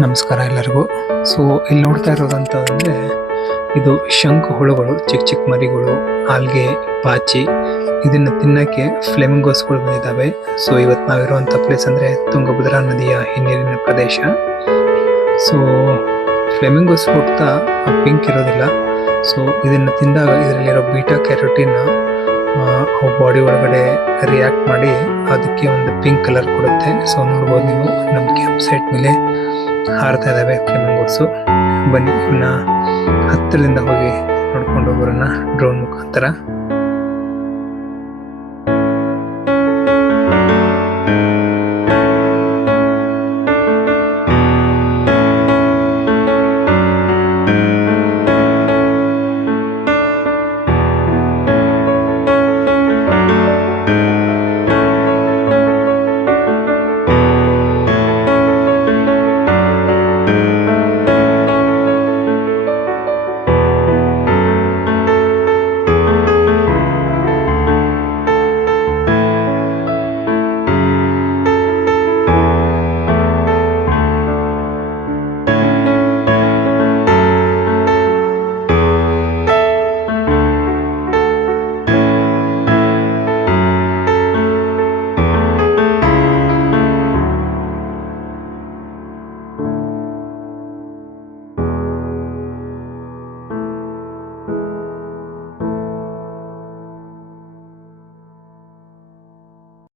ನಮಸ್ಕಾರ ಎಲ್ಲರಿಗೂ. ಸೊ ಇಲ್ಲಿ ನೋಡ್ತಾ ಇರೋದಂತಂದ್ರೆ ಇದು ಶಂಕು ಹುಳುಗಳು, ಚಿಕ್ಕ ಚಿಕ್ಕ ಮರಿಗಳು, ಆಲ್ಗೆ, ಪಾಚಿ. ಇದನ್ನ ತಿನ್ನಕ್ಕೆ ಫ್ಲೆಮಿಂಗೋಸ್ಗಳು ಬಂದಿದ್ದಾವೆ. ಸೊ ಇವತ್ತು ನಾವಿರುವಂತ ಪ್ಲೇಸ್ ಅಂದ್ರೆ ತುಂಗಭದ್ರಾ ನದಿಯ ಹಿನ್ನೀರಿನ ಪ್ರದೇಶ. ಸೊ ಫ್ಲೆಮಿಂಗೋಸ್ ಹುಡ್ತಾ ಪಿಂಕ್ ಇರೋದಿಲ್ಲ. ಸೊ ಇದನ್ನ ತಿಂದಾಗ ಇದರಲ್ಲಿರೋ ಬೀಟಾ ಕ್ಯಾರೋಟಿನ್ ಬಾಡಿ ಒಳಗಡೆ ರಿಯಾಕ್ಟ್ ಮಾಡಿ ಅದಕ್ಕೆ ಒಂದು ಪಿಂಕ್ ಕಲರ್ ಕೊಡುತ್ತೆ. ಸೊ ನೋಡ್ಬೋದು ನೀವು, ನಮ್ಮ ಕ್ಯಾಂಪ್ ಸೈಟ್ ಮೇಲೆ ಹಾರ್ತಾ ಇದಾವೆ ಫ್ಲೆಮಿಂಗೋಸು. ಬನ್ನಿ ಇವನ್ನ ಹತ್ತಿರದಿಂದ ಹೋಗಿ ನೋಡ್ಕೊಂಡು ಹೋಗೋಣ ಡ್ರೋನ್ ಮುಖಾಂತರ.